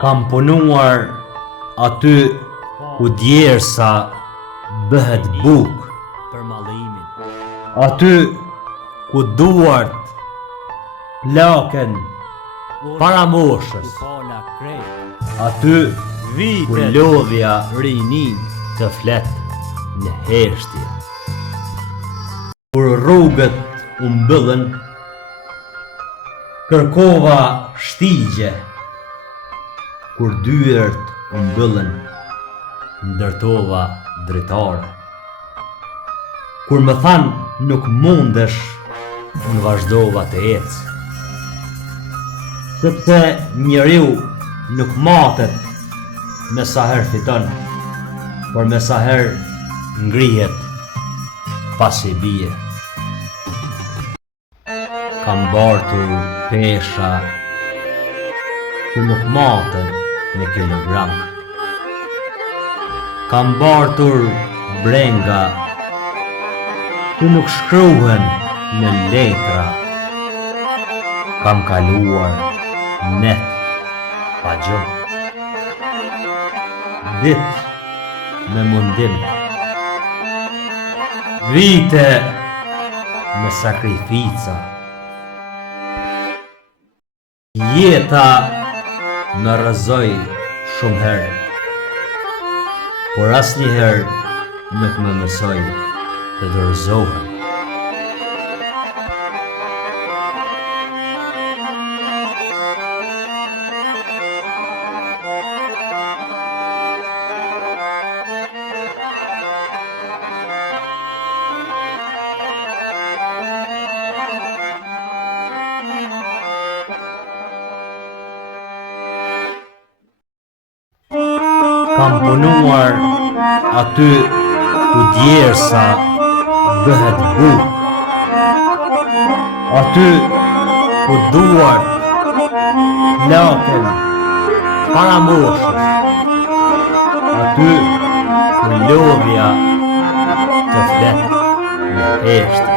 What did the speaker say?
Kam punuar aty ku djersa bëhet buk, aty ku duart plaken para moshës, aty ku lodhja rinin të flet në heshtje. Kur rrugët u mbyllën, kërkova shtigje. Kur dyert u mbyllën, ndërtova dritare. Kur më than nuk mundesh, unë vazhdova të ecë. Sepse njeriu nuk matet me sa herë fiton, por me sa herë ngrihet pasi bie. Kam bartur pesha që nuk maten me kilogram. Kam bartur brenga që nuk shkruhen në letra. Kam kaluar net pa gjuhë. Dit me mundim, vite me sakrifica. Jeta më rrëzoi shumë herë, por asnjëherë nuk më mësoi të dorëzohem. Kam punuar aty ku djersa bëhet buk, aty ku duart plaken para moshës, aty ku lodhja të flet në heshtje.